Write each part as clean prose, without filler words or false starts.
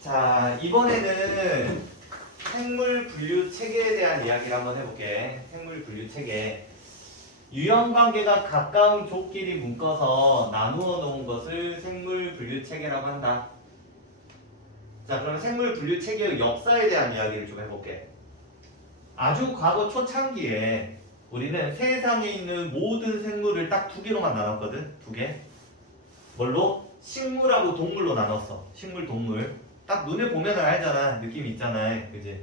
자, 이번에는 생물 분류 체계에 대한 이야기를 한번 해볼게. 생물 분류 체계. 유형 관계가 가까운 족끼리 묶어서 나누어 놓은 것을 생물 분류 체계라고 한다. 자, 그러면 생물 분류 체계의 역사에 대한 이야기를 좀 해볼게. 아주 과거 초창기에 우리는 세상에 있는 모든 생물을 딱 두 개로만 나눴거든. 두 개. 뭘로? 식물하고 동물로 나눴어. 식물, 동물. 딱 눈에 보면 알잖아. 느낌 있잖아. 그지?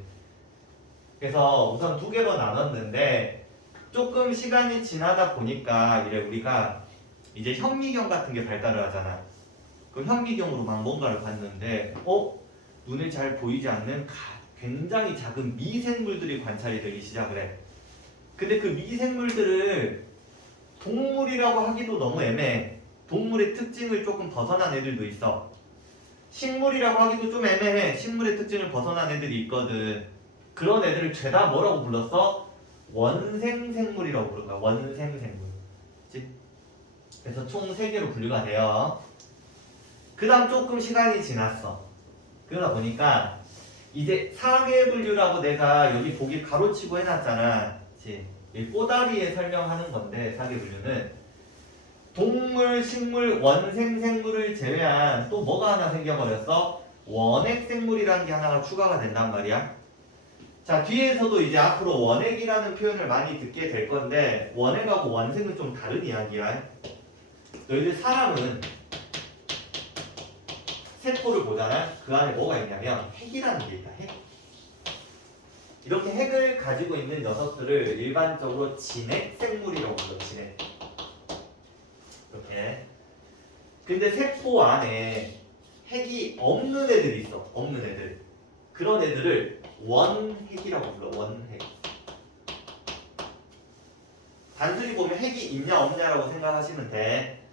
그래서 우선 두 개로 나눴는데 조금 시간이 지나다 보니까 이래 우리가 이제 현미경 같은 게 발달을 하잖아. 그 현미경으로 막 뭔가를 봤는데 눈에 잘 보이지 않는 굉장히 작은 미생물들이 관찰이 되기 시작을 해. 근데 그 미생물들을 동물이라고 하기도 너무 애매해. 동물의 특징을 조금 벗어난 애들도 있어. 식물이라고 하기도 좀 애매해. 식물의 특징을 벗어난 애들이 있거든. 그런 애들을 죄다 뭐라고 불렀어? 원생생물이라고 부른 거야. 원생생물. 그치? 그래서 총 3개로 분류가 돼요. 그 다음 조금 시간이 지났어. 그러다 보니까 이제 사계 분류라고 내가 여기 보기 가로치고 해놨잖아. 그치? 이 꼬다리에 설명하는 건데 사계 분류는 동물, 식물, 원생생물을 제외한 또 뭐가 하나 생겨버렸어? 원액생물이라는 게 하나가 추가가 된단 말이야. 자, 뒤에서도 이제 앞으로 원액이라는 표현을 많이 듣게 될 건데 원액하고 원생은 좀 다른 이야기야. 너희들 사람은 세포를 보잖아. 그 안에 뭐가 있냐면 핵이라는 게 있다. 핵. 이렇게 핵을 가지고 있는 녀석들을 일반적으로 진핵생물이라고 불러. 진핵. 이렇게. 근데 세포 안에 핵이 없는 애들이 있어. 없는 애들. 그런 애들을 원핵이라고 불러. 원핵. 단순히 보면 핵이 있냐 없냐라고 생각하시면 돼.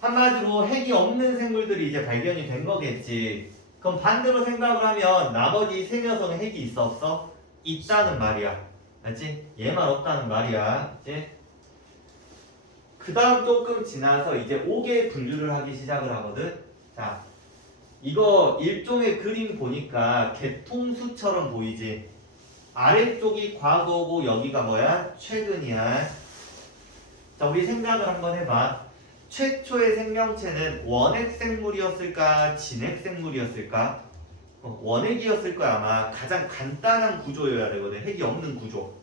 한마디로 핵이 없는 생물들이 이제 발견이 된 거겠지. 그럼 반대로 생각을 하면 나머지 3녀석은 핵이 있어 없어? 있다는 말이야. 맞지? 얘만 없다는 말이야. 그치? 그 다음 조금 지나서 이제 5개 분류를 하기 시작을 하거든. 자, 이거 일종의 그림 보니까 개통수처럼 보이지? 아래쪽이 과거고 여기가 뭐야? 최근이야. 자, 우리 생각을 한번 해봐. 최초의 생명체는 원핵생물이었을까? 진핵생물이었을까? 원핵이었을 거야. 아마 가장 간단한 구조여야 되거든. 핵이 없는 구조.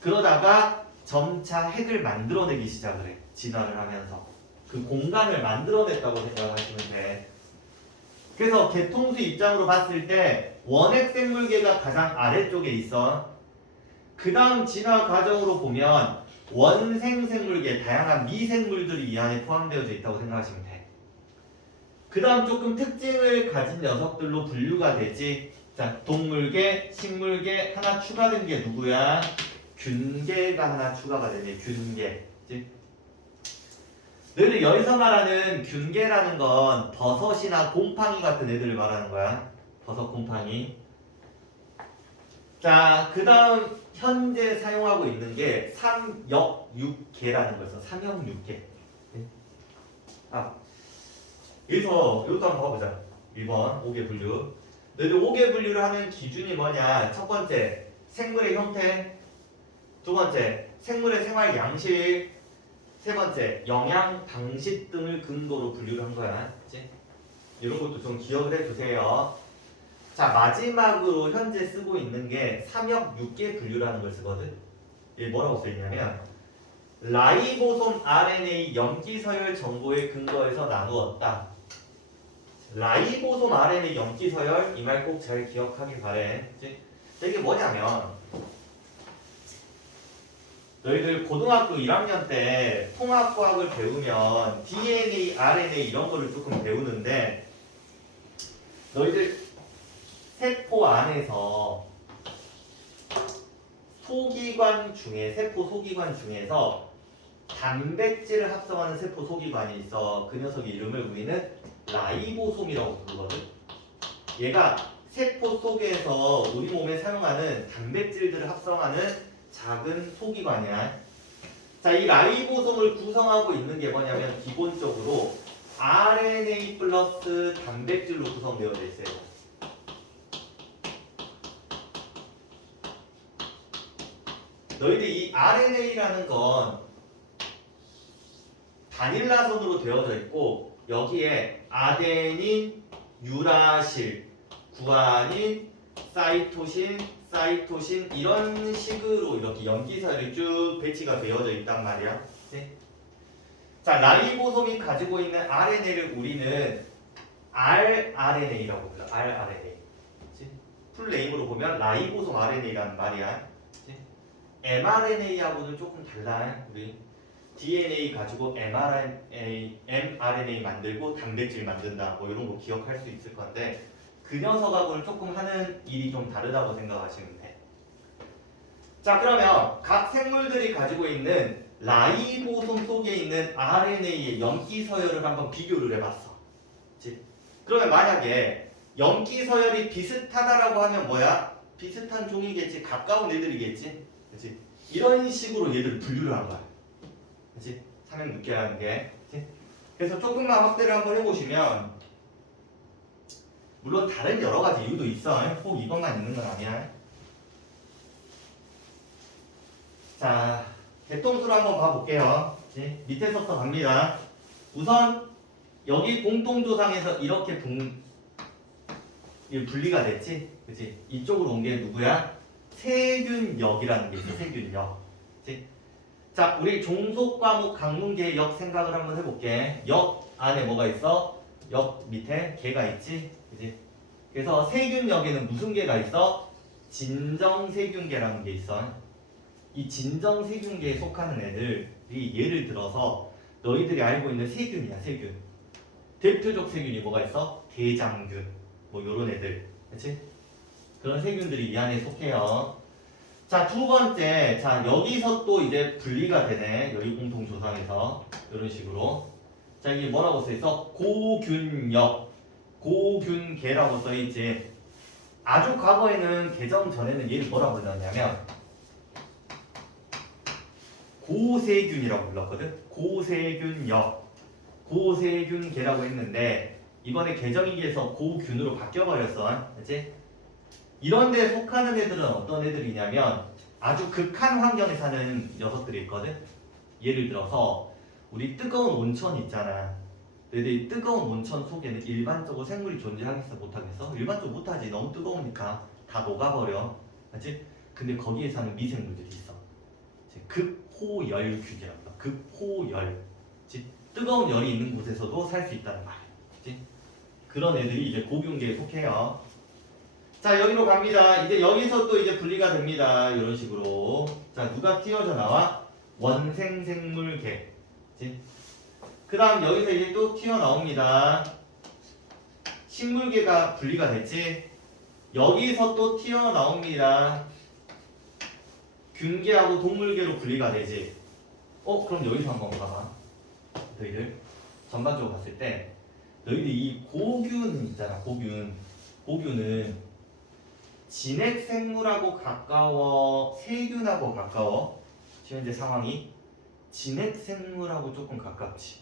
그러다가 점차 핵을 만들어내기 시작을 해. 진화를 하면서. 그 공간을 만들어냈다고 생각하시면 돼. 그래서 개통수 입장으로 봤을 때 원핵생물계가 가장 아래쪽에 있어. 그 다음 진화 과정으로 보면 원생생물계, 다양한 미생물들이 이 안에 포함되어져 있다고 생각하시면 돼. 그 다음 조금 특징을 가진 녀석들로 분류가 되지. 자, 동물계, 식물계 하나 추가된 게 누구야? 균계가 하나 추가가 되네. 균계. 그치? 너희들 여기서 말하는 균계라는 건 버섯이나 곰팡이 같은 애들을 말하는 거야. 버섯, 곰팡이. 자, 그 다음 현재 사용하고 있는 게 삼역육계라는 거였어. 삼역육계. 여기서 이것도 한번 봐보자. 1번 5개 분류. 너희들 5개 분류를 하는 기준이 뭐냐? 첫 번째, 생물의 형태. 두 번째, 생물의 생활 양식. 세 번째, 영양 방식 등을 근거로 분류를 한 거야. 그치? 이런 것도 좀 기억을 해두세요. 자, 마지막으로 현재 쓰고 있는 게 삼역육계 분류라는 걸 쓰거든. 이게 뭐라고 써있냐면 라이보솜 RNA 염기서열 정보에 근거해서 나누었다. 라이보솜 RNA 염기서열, 이 말 꼭 잘 기억하길 바래. 그치? 이게 뭐냐면 너희들 고등학교 1학년 때 통합과학을 배우면 DNA, RNA 이런 거를 조금 배우는데 너희들 세포 안에서 소기관 중에 세포 소기관 중에서 단백질을 합성하는 세포 소기관이 있어. 그 녀석의 이름을 우리는 라이보솜이라고 부르거든. 얘가 세포 속에서 우리 몸에 사용하는 단백질들을 합성하는 작은 소기관이야. 자, 이 라이보솜을 구성하고 있는 게 뭐냐면 기본적으로 RNA 플러스 단백질로 구성되어 있어요. 너희들 이 RNA라는 건 바닐라선으로 되어져 있고 여기에 아데닌, 유라실, 구아닌, 사이토신 이런 식으로 이렇게 염기서열이 쭉 배치가 되어져 있단 말이야. 네? 자, 라이보솜이 가지고 있는 RNA를 우리는 rRNA라고 불러. rRNA. 그치? 풀네임으로 보면 라이보솜 RNA라는 말이야. 그치? mRNA하고는 조금 달라. 우리 DNA 가지고 mRNA 만들고 단백질 만든다. 뭐 이런 거 기억할 수 있을 건데 그 녀석하고는 조금 하는 일이 좀 다르다고 생각하시면 돼. 자, 그러면 각 생물들이 가지고 있는 라이보솜 속에 있는 RNA의 염기 서열을 한번 비교를 해봤어. 그치? 그러면 만약에 염기 서열이 비슷하다라고 하면 뭐야? 비슷한 종이겠지. 가까운 애들이겠지. 그치? 이런 식으로 얘들 분류를 한 거야. 그치? 삼형 육계라는 게. 그치? 그래서 조금만 확대를 한번 해보시면 물론 다른 여러 가지 이유도 있어. 꼭 이것만 있는 건 아니야. 자, 개통수를 한번 봐볼게요. 그치? 밑에서부터 갑니다. 우선 여기 공통조상에서 이렇게 분리가 됐지? 그치? 이쪽으로 온 게 누구야? 세균역이라는 게 있어. 세균역. 그치? 자, 우리 종속 과목 강문계 역 생각을 한번 해볼게. 역 안에 뭐가 있어? 역 밑에 개가 있지? 그치? 그래서 세균역에는 무슨 개가 있어? 진정세균계라는 게 있어. 이 진정세균계에 속하는 애들이 예를 들어서 너희들이 알고 있는 세균이야, 세균. 대표적 세균이 뭐가 있어? 대장균. 뭐 요런 애들. 그치? 그런 세균들이 이 안에 속해요. 자, 두 번째. 자, 여기서 또 이제 분리가 되네. 여기 공통조상에서. 이런 식으로. 자, 이게 뭐라고 써있어? 고균역. 고균계라고 써있지. 아주 과거에는 개정 전에는 얘를 뭐라고 불렀냐면 고세균이라고 불렀거든. 고세균역. 고세균계라고 했는데 이번에 개정이기에서 고균으로 바뀌어버렸어. 그치? 이런 데 속하는 애들은 어떤 애들이냐면 아주 극한 환경에 사는 녀석들이 있거든. 예를 들어서 우리 뜨거운 온천 있잖아. 근데 이 뜨거운 온천 속에는 일반적으로 생물이 존재하겠어 못하겠어? 일반적으로 못하지. 너무 뜨거우니까 다 녹아버려. 그치? 근데 거기에 사는 미생물들이 있어. 극호열균이란다. 극호열. 그치? 뜨거운 열이 있는 곳에서도 살 수 있다는 말이야. 그치? 그런 애들이 이제 고균계에 속해요. 자, 여기로 갑니다. 이제 여기서 또 이제 분리가 됩니다. 이런 식으로. 자, 누가 튀어져 나와? 원생생물계. 그 다음 여기서 이제 또 튀어나옵니다. 식물계가 분리가 됐지? 여기서 또 튀어나옵니다. 균계하고 동물계로 분리가 되지? 그럼 여기서 한번 봐봐. 너희들 전반적으로 봤을 때 너희들 이 고균 있잖아. 고균은 진핵생물하고 가까워? 세균하고 가까워? 지금 현재 상황이 진핵생물하고 조금 가깝지.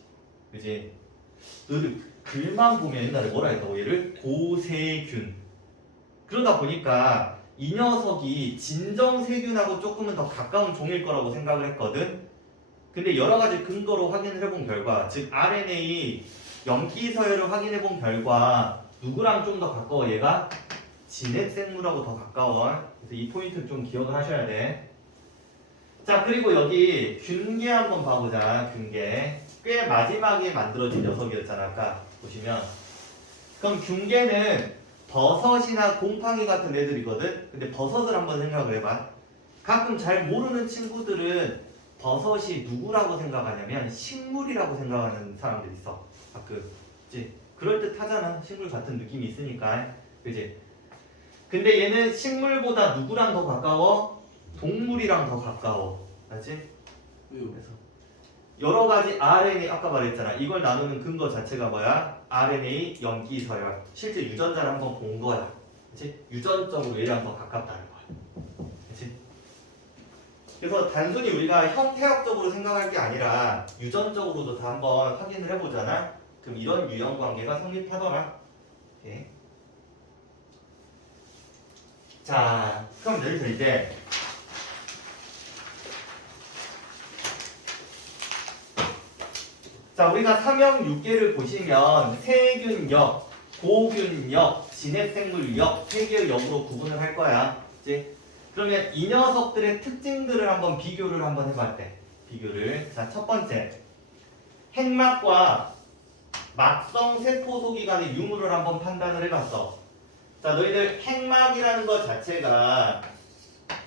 그지? 너희들 글만 보면 옛날에 뭐라 했다고 얘를? 고세균. 그러다 보니까 이 녀석이 진정세균하고 조금은 더 가까운 종일 거라고 생각을 했거든. 근데 여러 가지 근거로 확인을 해본 결과, 즉 RNA 염기 서열을 확인해 본 결과 누구랑 좀 더 가까워? 얘가 진핵생물하고 더 가까워. 그래서 이 포인트를 좀 기억을 하셔야 돼. 자, 그리고 여기 균계 한번 봐보자. 균계 꽤 마지막에 만들어진 녀석이었잖아. 아까 보시면. 그럼 균계는 버섯이나 곰팡이 같은 애들이거든. 근데 버섯을 한번 생각을 해봐. 가끔 잘 모르는 친구들은 버섯이 누구라고 생각하냐면 식물이라고 생각하는 사람들이 있어. 가끔. 그치? 그럴듯하잖아. 식물 같은 느낌이 있으니까. 그치? 근데 얘는 식물보다 누구랑 더 가까워? 동물이랑 더 가까워. 알지? 그래서 여러 가지 RNA 아까 말했잖아. 이걸 나누는 근거 자체가 뭐야? RNA 염기 서열. 실제 유전자를 한번 본 거야. 그치? 유전적으로 얘랑 더 가깝다는 거야. 그치? 그래서 단순히 우리가 형태학적으로 생각할 게 아니라 유전적으로도 다 한번 확인을 해보잖아. 그럼 이런 유형 관계가 성립하더라. 오케이. 자, 그럼 여기서 이제 자, 우리가 삼형 6개를 보시면 세균역, 고균역, 진핵생물역, 세 개의 역으로 구분을 할 거야. 그치? 그러면 이 녀석들의 특징들을 한번 비교를 한번 해봤대. 비교를. 자, 첫 번째. 핵막과 막성 세포 소기관의 유무를 한번 판단을 해봤어. 자, 너희들 핵막이라는 것 자체가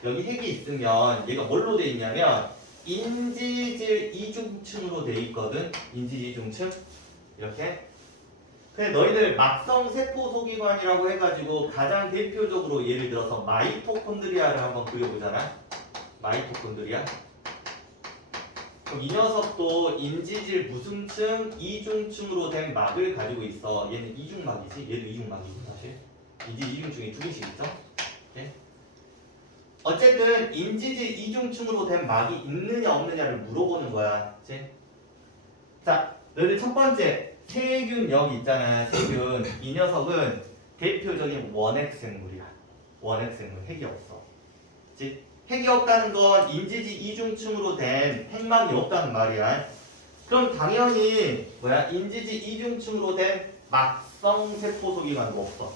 여기 핵이 있으면 얘가 뭘로 돼 있냐면 인지질 이중층으로 돼 있거든. 인지질 이중층 이렇게. 근데 너희들 막성 세포 소기관이라고 해가지고 가장 대표적으로 예를 들어서 마이토콘드리아를 한번 그려보잖아. 마이토콘드리아. 그럼 이 녀석도 인지질 무승층 이중층으로 된 막을 가지고 있어. 얘는 이중막이지. 얘도 이중막이고 사실. 인지질 이중층이 두 개씩 있죠. 네? 어쨌든 인지질 이중층으로 된 막이 있느냐 없느냐를 물어보는 거야. 그치? 자, 너희들 첫 번째 세균역 있잖아. 세균. 이 녀석은 대표적인 원핵생물이야. 원핵생물. 핵이 없어. 그치? 핵이 없다는 건 인지질 이중층으로 된 핵막이 없다는 말이야. 그럼 당연히 뭐야? 인지질 이중층으로 된 막성 세포 소기관도 없어.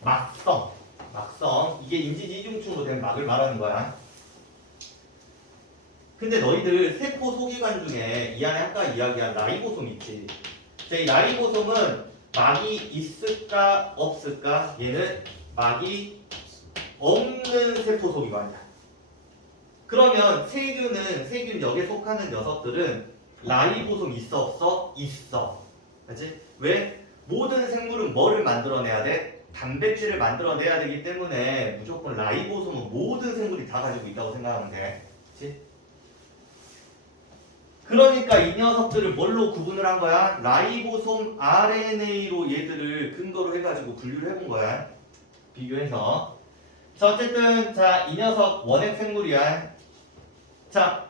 막성. 이게 인지질 이중층으로 된 막을 말하는 거야. 근데 너희들 세포 소기관 중에 이 안에 아까 이야기한 라이보솜 있지. 이 라이보솜은 막이 있을까 없을까? 얘는 막이 없는 세포 소기관이야. 그러면 세균역에 속하는 녀석들은 라이보솜 있어 없어? 있어. 그렇지? 왜? 모든 생물은 뭐를 만들어내야 돼? 단백질을 만들어내야 되기 때문에 무조건 라이보솜은 모든 생물이 다 가지고 있다고 생각하면 돼. 그렇지? 그러니까 이 녀석들을 뭘로 구분을 한 거야? 라이보솜 RNA로 얘들을 근거로 해가지고 분류를 해본 거야. 비교해서. 자, 어쨌든 자, 이 녀석 원핵 생물이야. 자,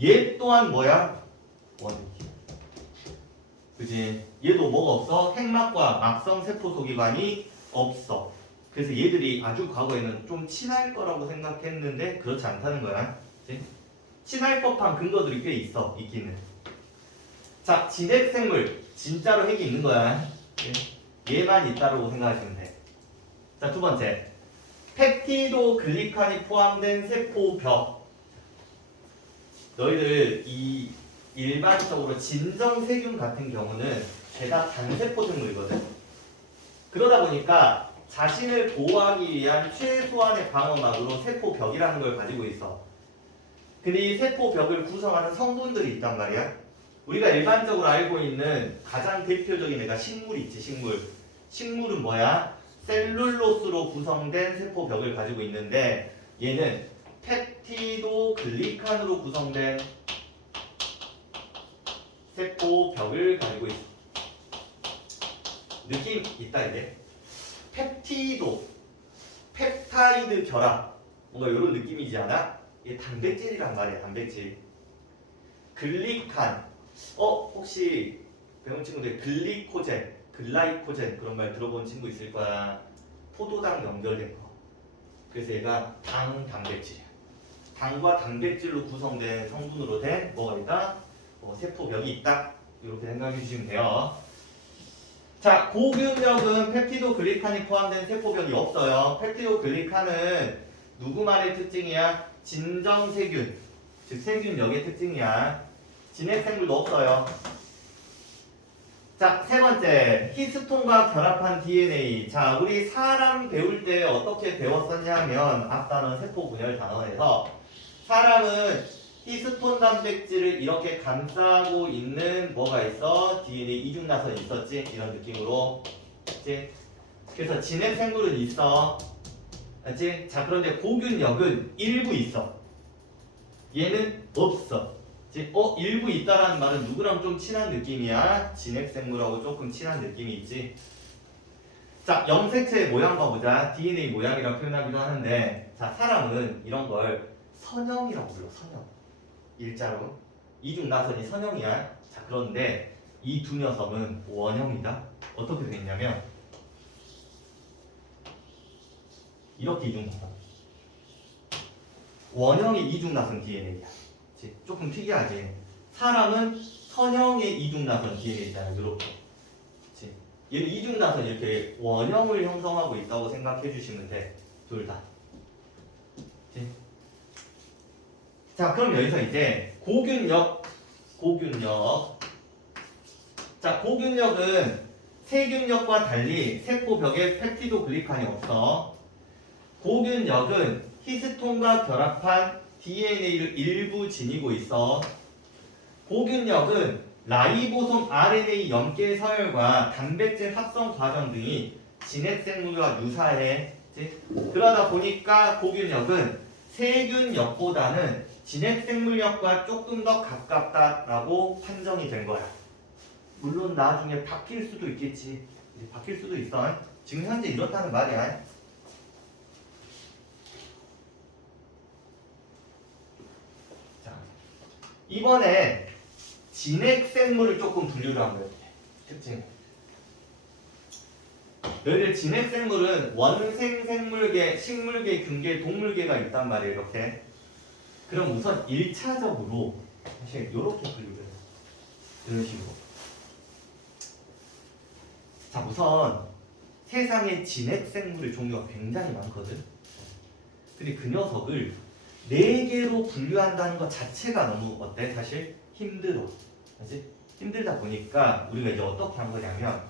얘 또한 뭐야? 원핵. 그지? 얘도 뭐가 없어? 핵막과 막성 세포 소기관이 없어. 그래서 얘들이 아주 과거에는 좀 친할 거라고 생각했는데 그렇지 않다는 거야. 그치? 친할 법한 근거들이 꽤 있어. 있기는. 자, 진핵생물. 진짜로 핵이 있는 거야. 얘만 있다고 생각하시면 돼. 자, 두 번째. 펩티도 글리칸이 포함된 세포벽. 너희들 이 일반적으로 진정세균 같은 경우는 죄다 단세포 생물이거든. 그러다 보니까 자신을 보호하기 위한 최소한의 방어막으로 세포벽이라는 걸 가지고 있어. 근데 이 세포벽을 구성하는 성분들이 있단 말이야. 우리가 일반적으로 알고 있는 가장 대표적인 애가 식물 있지, 식물. 식물은 뭐야? 셀룰로스로 구성된 세포벽을 가지고 있는데 얘는 펩티도 글리칸으로 구성된 세포벽을 가지고 있어. 느낌 있다 이게. 펩티도, 펩타이드 결합, 뭔가 이런 느낌이지 않아? 이게 단백질이란 말이야, 단백질. 글리칸, 혹시 배운 친구들 글리코젠, 글라이코젠 그런 말 들어본 친구 있을 거야. 포도당 연결된 거. 그래서 얘가 당 단백질이야. 당과 단백질로 구성된 성분으로 된 뭐가 있다? 세포벽이 있다. 이렇게 생각해 주시면 돼요. 자, 고균역은 펩티도 글리칸이 포함된 세포벽이 없어요. 펩티도 글리칸은 누구만의 특징이야? 진정세균, 즉 세균역의 특징이야. 진핵생물도 없어요. 자, 세 번째, 히스톤과 결합한 DNA. 자, 우리 사람 배울 때 어떻게 배웠었냐면 앞단원 세포 분열 단원에서 사람은 히스톤 단백질을 이렇게 감싸고 있는 뭐가 있어? DNA 이중나선이 있었지? 이런 느낌으로. 그치? 그래서 진핵생물은 있어. 그치? 자, 그런데 고균역은 일부 있어. 얘는 없어. 그치? 일부 있다라는 말은 누구랑 좀 친한 느낌이야? 진핵생물하고 조금 친한 느낌이 있지? 자, 염색체의 모양 봐보자. DNA 모양이라고 표현하기도 하는데 자, 사람은 이런 걸 선형이라고 불러, 선형. 일자로 이중나선이 선형이야. 자, 그런데 이 두 녀석은 원형이다. 어떻게 되겠냐면 이렇게 이중나선. 원형이 이중나선 DNA야. 조금 특이하지. 사람은 선형의 이중나선 DNA 있잖아요. 이렇게. 그치? 얘는 이중나선 이렇게 원형을 형성하고 있다고 생각해 주시면 돼. 둘 다. 그치? 자, 그럼 여기서 이제 고균력. 자, 고균력은 세균력과 달리 세포벽에 펩티도글리칸이 없어. 고균력은 히스톤과 결합한 DNA를 일부 지니고 있어. 고균력은 라이보솜 RNA 염계 서열과 단백질 합성 과정 등이 진핵생물과 유사해. 그러다 보니까 고균력은 세균력보다는 진핵생물력과 조금 더 가깝다라고 판정이 된 거야. 물론 나중에 바뀔 수도 있겠지. 바뀔 수도 있어. 지금 현재 이렇다는 말이야. 자, 이번에 진핵생물을 조금 분류를 한번 해볼게. 특징. 너희들 진핵생물은 원생생물계, 식물계, 균계, 동물계가 있단 말이에요. 이렇게. 그럼 우선 1차적으로 사실 이렇게 분류를 해요. 이런 식으로. 자, 우선 세상에 진핵생물의 종류가 굉장히 많거든. 근데 그 녀석을 4개로 분류한다는 것 자체가 너무 어때? 사실 힘들어. 그치? 힘들다 보니까 우리가 이제 어떻게 한 거냐면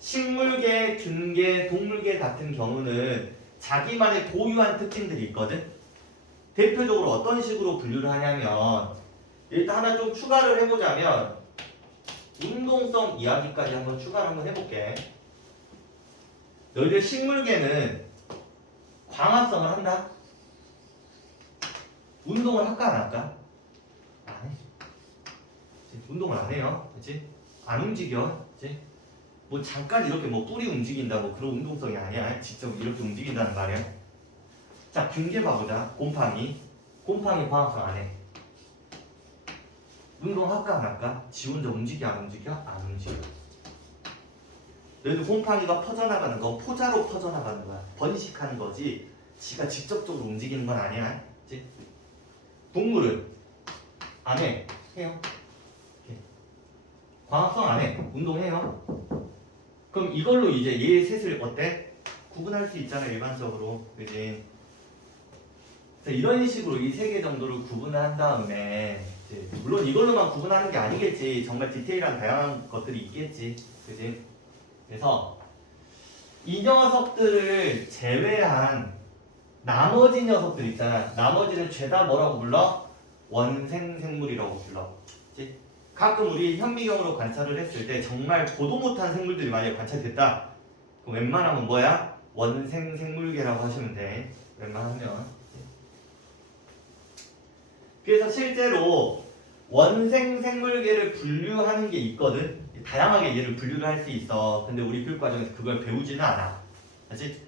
식물계, 균계, 동물계 같은 경우는 자기만의 고유한 특징들이 있거든. 대표적으로 어떤 식으로 분류를 하냐면 일단 하나 좀 추가를 해보자면 운동성 이야기까지 한번 추가를 한번 해볼게. 너희들 식물계는 광합성을 한다? 운동을 할까 안 할까? 안 해. 운동을 안 해요. 그치? 안 움직여. 그치? 뭐 잠깐 이렇게 뭐 뿌리 움직인다 뭐 그런 운동성이 아니야. 직접 이렇게 움직인다는 말이야. 자, 균계 봐보자. 곰팡이 광합성 안 해. 운동할까 안 할까? 지 혼자 움직여 안 움직여? 안 움직여. 너희들 곰팡이가 퍼져나가는 건 포자로 퍼져나가는 거야. 번식하는 거지 지가 직접적으로 움직이는 건 아니야. 그치? 동물은 안 해. 해요. 광합성 안 해. 운동해요. 그럼 이걸로 이제 얘 셋을 어때? 구분할 수 있잖아. 일반적으로. 그지? 이런 식으로 이 3개 정도를 구분한 다음에 물론 이걸로만 구분하는 게 아니겠지. 정말 디테일한 다양한 것들이 있겠지. 그지? 그래서 이 녀석들을 제외한 나머지 녀석들 있잖아. 나머지를 죄다 뭐라고 불러? 원생생물이라고 불러. 그치? 가끔 우리 현미경으로 관찰을 했을 때 정말 보도 못한 생물들이 만약에 관찰됐다. 그럼 웬만하면 뭐야? 원생생물계라고 하시면 돼. 웬만하면. 그래서 실제로 원생생물계를 분류하는 게 있거든. 다양하게 얘를 분류를 할 수 있어. 근데 우리 교육과정에서 그걸 배우지는 않아. 그치?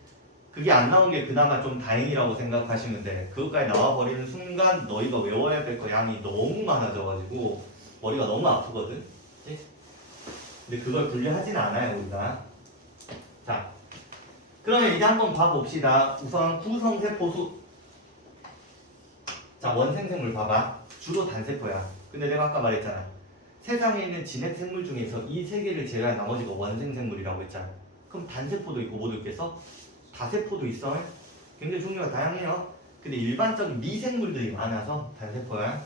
그게 안 나온 게 그나마 좀 다행이라고 생각하시면 돼. 그것까지 나와버리는 순간 너희가 외워야 될 거 양이 너무 많아져가지고 머리가 너무 아프거든. 그치? 근데 그걸 분류하진 않아요 우리가. 자, 그러면 이제 한번 봐봅시다. 우선 구성세포수. 자, 원생생물 봐봐. 주로 단세포야. 근데 내가 아까 말했잖아. 세상에 있는 진핵생물 중에서 이 3개를 제외한 나머지가 원생생물이라고 했잖아. 그럼 단세포도 있고 뭐도 있겠어? 다세포도 있어. 굉장히 종류가 다양해요. 근데 일반적인 미생물들이 많아서 단세포야.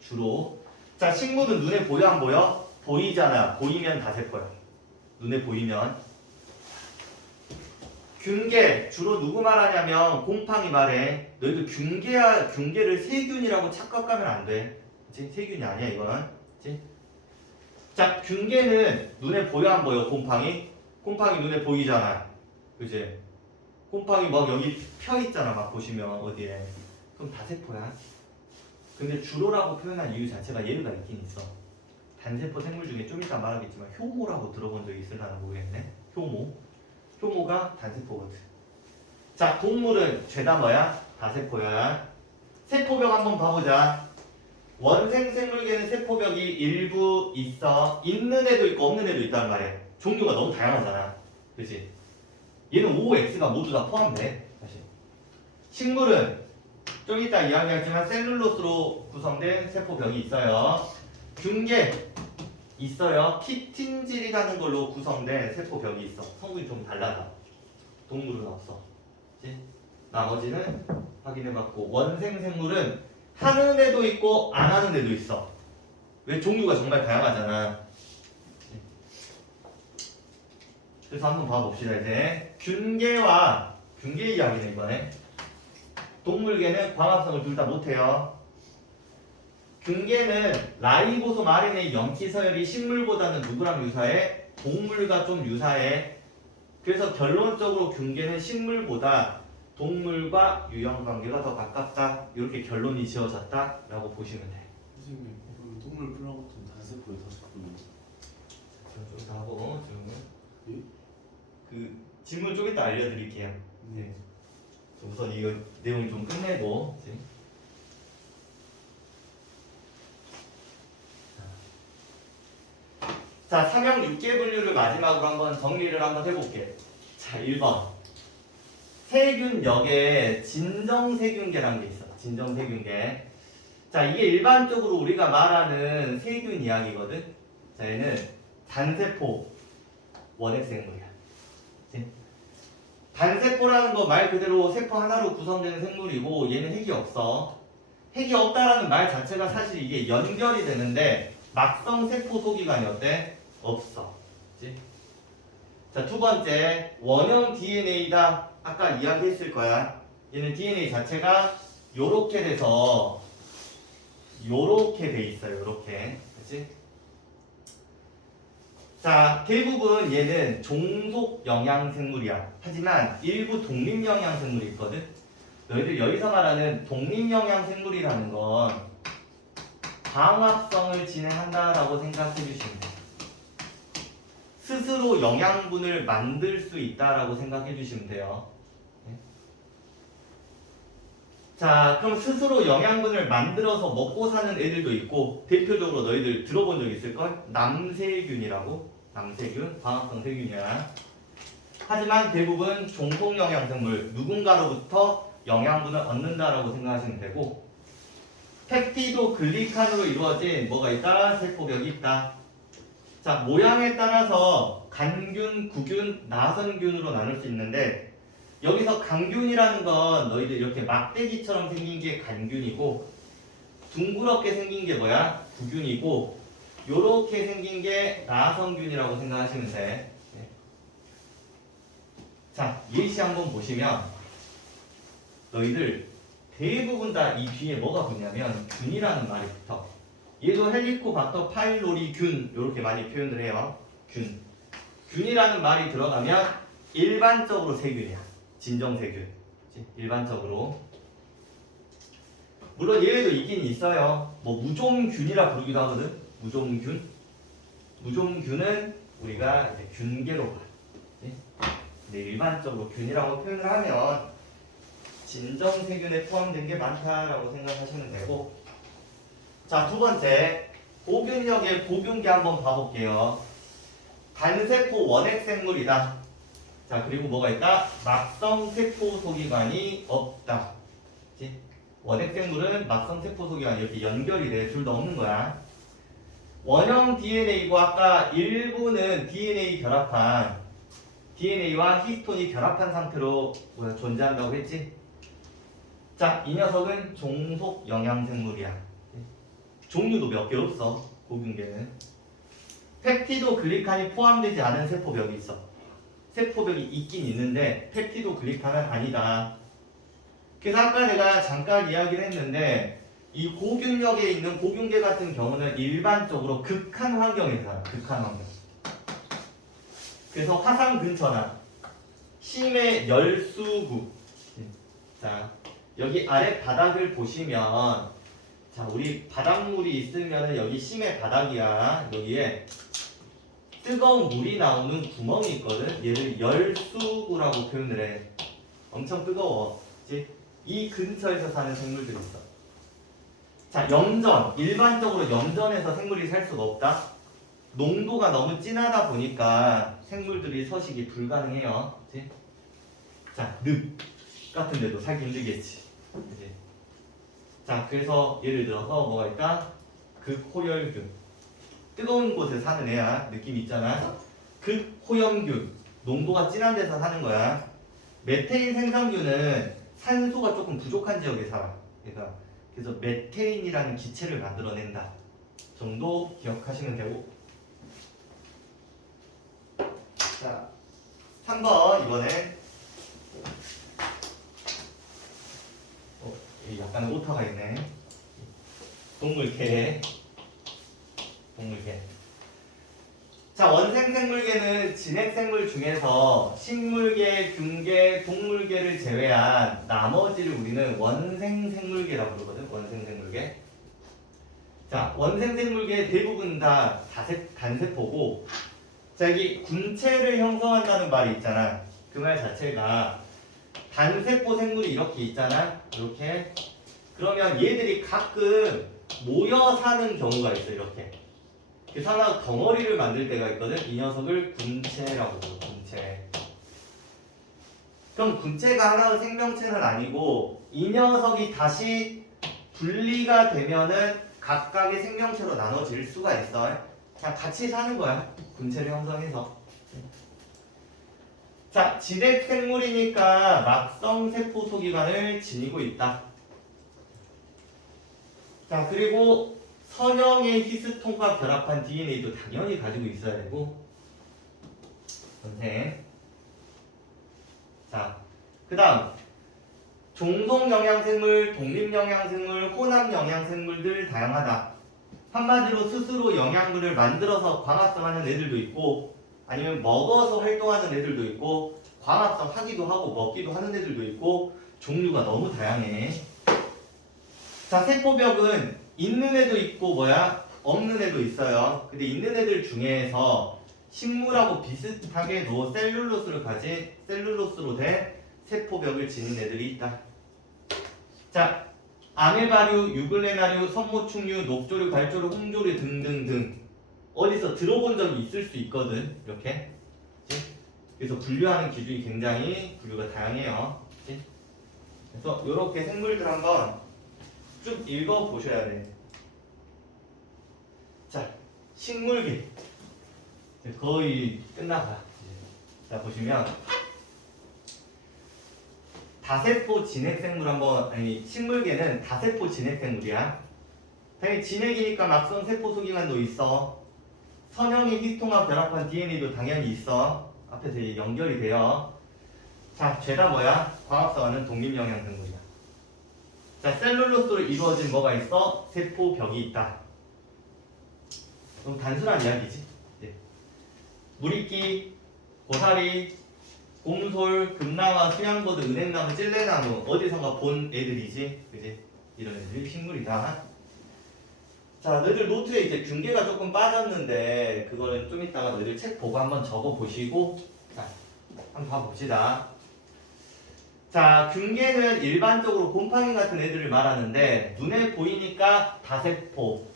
주로. 자, 식물은 눈에 보여 안 보여? 보이잖아. 보이면 다세포야. 눈에 보이면. 균계. 주로 누구 말하냐면 곰팡이 말해. 너희도 균계를 세균이라고 착각하면 안 돼. 그치? 세균이 아니야 이건. 그치? 자, 균계는 눈에 보여 안 보여? 곰팡이 눈에 보이잖아. 그치? 곰팡이 막 여기 펴 있잖아. 막 보시면 어디에. 그럼 다세포야. 근데 주로라고 표현한 이유 자체가 예외가 있긴 있어. 단세포 생물 중에 좀 이따 말하겠지만 효모라고 들어본 적 있을라나 모르겠네. 효모가 단세포거든. 자, 동물은 죄다 뭐야? 다세포야. 세포벽 한번 봐보자. 원생생물계는 세포벽이 일부 있어. 있는 애도 있고 없는 애도 있단 말이야. 종류가 너무 다양하잖아. 그치? 얘는 O, X가 모두 다 포함돼. 사실. 식물은 좀 이따 이야기하지만 셀룰로스로 구성된 세포벽이 있어요. 균계 있어요. 키틴질이라는 걸로 구성된 세포벽이 있어. 성분이 좀 달라요. 동물은 없어. 그치? 나머지는 확인해봤고, 원생 생물은 하는 애도 있고 안 하는 애도 있어. 왜? 종류가 정말 다양하잖아. 그래서 한번 봐봅시다. 이제 균계 이야기네 이번에. 동물계는 광합성을 둘 다 못해요. 균계는 라이보솜 RNA 염기 서열이 식물보다는 누구랑 유사해? 동물과 좀 유사해. 그래서 결론적으로 균계는 식물보다 동물과 유형 관계가 더 가깝다. 이렇게 결론이 지어졌다라고 보시면 돼. 선생님, 그럼 동물 플라nkton 단세포에 다섯 분. 좀 더 하고 질문. 예? 그 질문 좀 이따 알려드릴게요. 네. 우선 이거 내용 좀 끝내고. 이제. 자, 삼형 육계 분류를 마지막으로 한번 정리를 한번 해볼게. 자, 1번. 세균역에 진정세균계라는 게 있어. 진정세균계. 자, 이게 일반적으로 우리가 말하는 세균 이야기거든. 자, 얘는 단세포 원핵생물이야. 그치? 단세포라는 거 말 그대로 세포 하나로 구성되는 생물이고 얘는 핵이 없어. 핵이 없다라는 말 자체가 사실 이게 연결이 되는데 막성 세포 소기관이 어때? 없어. 그치? 자, 두 번째 원형 DNA다. 아까 이야기했을 거야. 얘는 DNA 자체가 요렇게 돼서 요렇게 돼 있어요. 요렇게. 그치? 자, 대부분 얘는 종속 영양생물이야. 하지만 일부 독립 영양생물이 있거든. 너희들 여기서 말하는 독립 영양생물이라는 건 광합성을 진행한다라고 생각해 주시면 돼요. 스스로 영양분을 만들 수 있다라고 생각해 주시면 돼요. 자, 그럼 스스로 영양분을 만들어서 먹고 사는 애들도 있고, 대표적으로 너희들 들어본 적 있을걸? 남세균이라고. 남세균, 광합성 세균이야. 하지만 대부분 종속 영양생물, 누군가로부터 영양분을 얻는다라고 생각하시면 되고, 펩티도 글리칸으로 이루어진 뭐가 있다? 세포벽이 있다. 자, 모양에 따라서 간균, 구균, 나선균으로 나눌 수 있는데, 여기서 간균이라는 건 너희들 이렇게 막대기처럼 생긴 게 간균이고, 둥그렇게 생긴 게 뭐야? 구균이고, 요렇게 생긴 게 나선균이라고 생각하시면 돼. 네. 자, 예시 한번 보시면 너희들 대부분 다 이 뒤에 뭐가 붙냐면 균이라는 말이 붙어. 얘도 헬리코박터 파일로리 균 이렇게 많이 표현을 해요. 균. 균이라는 말이 들어가면 일반적으로 세균이야. 진정세균. 그치? 일반적으로. 물론 얘네도 있긴 있어요. 뭐 무종균이라 부르기도 하거든. 무종균. 무종균은 우리가 이제 균계로 봐. 근데 일반적으로 균이라고 표현을 하면 진정세균에 포함된 게 많다라고 생각하시면 되고. 자, 두 번째 고균력의 고균계 한번 봐볼게요. 단세포 원핵생물이다. 자, 그리고 뭐가 있다? 막성세포 소기관이 없다. 그치? 원핵생물은 막성세포 소기관이 이렇게 연결이 돼. 둘 다 없는 거야. 원형 DNA고 아까 일부는 DNA 결합한 DNA와 히스톤이 결합한 상태로 존재한다고 했지? 자, 이 녀석은 종속 영양생물이야. 종류도 몇 개 없어. 고균계는. 펩티도 글리칸이 포함되지 않은 세포벽이 있어. 세포벽이 있긴 있는데 펩티도 글리칸은 아니다. 그래서 아까 내가 잠깐 이야기를 했는데 이 고균력에 있는 고균계 같은 경우는 일반적으로 극한 환경에서 살아. 극한 환경. 그래서 화산 근처나 심해 열수구. 자, 여기 아래 바닥을 보시면, 자, 우리 바닷물이 있으면 여기 심해 바닥이야. 여기에 뜨거운 물이 나오는 구멍이 있거든. 얘를 열수구라고 표현을 해. 엄청 뜨거워. 그치? 이 근처에서 사는 생물들이 있어. 자, 염전. 일반적으로 염전에서 생물이 살 수가 없다. 농도가 너무 진하다 보니까 생물들이 서식이 불가능해요. 그치? 자, 늪 같은 데도 살기 힘들겠지. 그치? 자, 그래서 예를 들어서 뭐가 있다? 극호열균. 뜨거운 곳에 사는 애야. 느낌 있잖아. 극호염균, 농도가 진한 데서 사는 거야. 메테인 생성균은 산소가 조금 부족한 지역에 살아. 그래서 메테인이라는 기체를 만들어낸다 정도 기억하시면 되고. 자, 3번 이번엔 여기 약간 오타가 있네. 동물계. 자, 원생생물계는 진핵생물 중에서 식물계, 균계, 동물계를 제외한 나머지를 우리는 원생생물계라고 부르거든. 원생생물계. 자, 원생생물계 대부분 다 단세포고, 자, 여기 군체를 형성한다는 말이 있잖아. 그 말 자체가 단세포 생물이 이렇게 있잖아. 이렇게. 그러면 얘들이 가끔 모여 사는 경우가 있어. 이렇게. 그래서 하나 덩어리를 만들 때가 있거든. 이 녀석을 군체라고 불러. 군체. 그럼 군체가 하나의 생명체는 아니고 이 녀석이 다시 분리가 되면은 각각의 생명체로 나눠질 수가 있어. 그냥 같이 사는 거야. 군체를 형성해서. 자, 진핵생물이니까 막성세포 소기관을 지니고 있다. 자, 그리고 선형의 히스톤과 결합한 DNA도 당연히 가지고 있어야 되고. 선생. 자, 그 다음 종속영양생물, 독립영양생물, 혼합영양생물들 다양하다. 한마디로 스스로 영양분을 만들어서 광합성하는 애들도 있고, 아니면 먹어서 활동하는 애들도 있고, 광합성 하기도 하고 먹기도 하는 애들도 있고, 종류가 너무 다양해. 자, 세포벽은 있는 애도 있고 없는 애도 있어요. 근데 있는 애들 중에서 식물하고 비슷하게도 셀룰로스로 된 세포벽을 지닌 애들이 있다. 자, 아메바류, 유글레나류, 선모충류, 녹조류, 갈조류, 홍조류 등등등 어디서 들어본 적이 있을 수 있거든. 이렇게. 그치? 그래서 분류하는 기준이 굉장히 분류가 다양해요. 그치? 그래서 이렇게 생물들 한번 쭉 읽어보셔야 돼. 자, 식물계 거의 끝나가. 자, 보시면 다세포 진핵생물 식물계는 다세포 진핵생물이야. 당연히 진핵이니까 막성 세포 소기관도 있어. 선형의 히스톤과 결합한 DNA도 당연히 있어. 앞에서 연결이 돼요. 자, 죄다 뭐야? 광합성하는 독립영양생물이야. 자, 셀룰로스로 이루어진 뭐가 있어? 세포벽이 있다. 너무 단순한 이야기지. 네. 무리끼, 고사리, 곰솔, 금나와, 수양버드, 은행나무, 찔레나무 어디선가 본 애들이지, 그지? 이런 애들이 식물이다. 자, 너희들 노트에 이제 균계가 조금 빠졌는데 그거는 좀 이따가 너희들 책 보고 한번 적어 보시고, 자, 한번 봐봅시다. 자, 균계는 일반적으로 곰팡이 같은 애들을 말하는데 눈에 보이니까 다세포,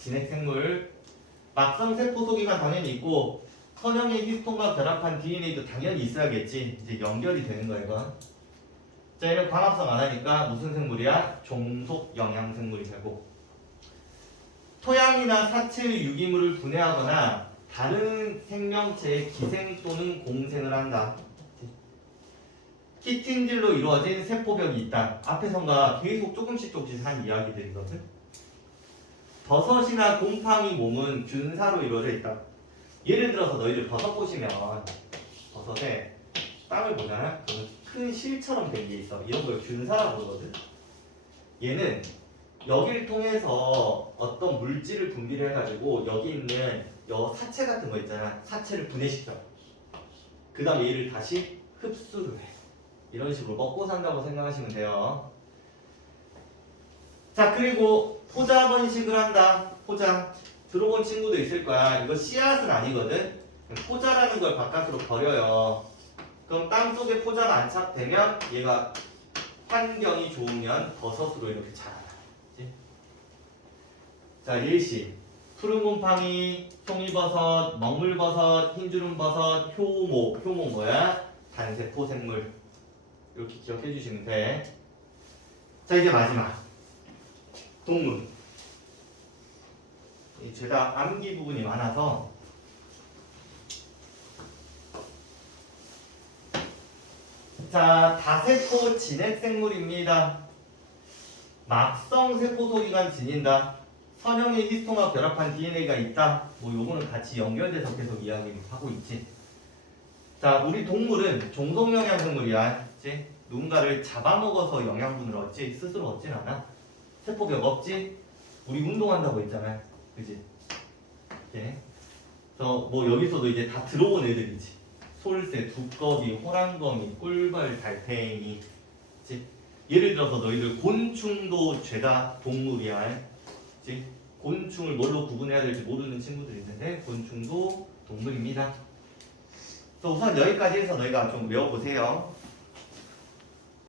진핵생물, 막성세포 소기관 당연히 있고 선형의 히스톤과 결합한 DNA도 당연히 있어야겠지. 이제 연결이 되는 거야, 이건. 자, 얘는 광합성 안 하니까 무슨 생물이야? 종속영양생물이 되고, 토양이나 사체의 유기물을 분해하거나 다른 생명체의 기생 또는 공생을 한다. 키틴질로 이루어진 세포벽이 있다. 앞에선가 계속 조금씩 한 이야기들이거든. 버섯이나 곰팡이 몸은 균사로 이루어져 있다. 예를 들어서 너희들 버섯 보시면 버섯에 땅을 보잖아. 그러면 큰 실처럼 된 게 있어. 이런 걸 균사라고 그러거든. 얘는 여기를 통해서 어떤 물질을 분비를 해가지고 여기 있는 사체 같은 거 있잖아. 사체를 분해시켜. 그 다음 얘를 다시 흡수를 해. 이런 식으로 먹고 산다고 생각하시면 돼요. 자, 그리고 포자 번식을 한다. 포자. 들어본 친구도 있을 거야. 이거 씨앗은 아니거든. 포자라는 걸 바깥으로 버려요. 그럼 땅속에 포자가 안착되면 얘가 환경이 좋으면 버섯으로 이렇게 자라나. 그치? 자, 일시. 푸른 곰팡이, 송이버섯, 먹물버섯, 흰주름버섯, 효모. 효모 뭐야? 단세포 생물. 이렇게 기억해 주시면 돼. 자, 이제 마지막. 동물. 이 죄다 암기 부분이 많아서 자, 다세포 진핵생물입니다. 막성 세포소기관 지닌다. 선형의 히스톤과 결합한 DNA가 있다. 뭐 요거는 같이 연결돼서 계속 이야기를 하고 있지. 자, 우리 동물은 종속영양생물이야. 그치? 누군가를 잡아먹어서 영양분을 얻지 스스로 얻진 않아. 세포벽 없지? 우리 운동한다고 했잖아. 그치? 예. 그래서 뭐 여기서도 이제 다 들어온 애들이지. 솔새, 두꺼비, 호랑거미, 꿀벌, 달팽이. 그치? 예를 들어서 너희들 곤충도 죄다 동물이야. 그치? 곤충을 뭘로 구분해야 될지 모르는 친구들이 있는데 곤충도 동물입니다. 그래서 우선 여기까지 해서 너희가 좀 외워보세요.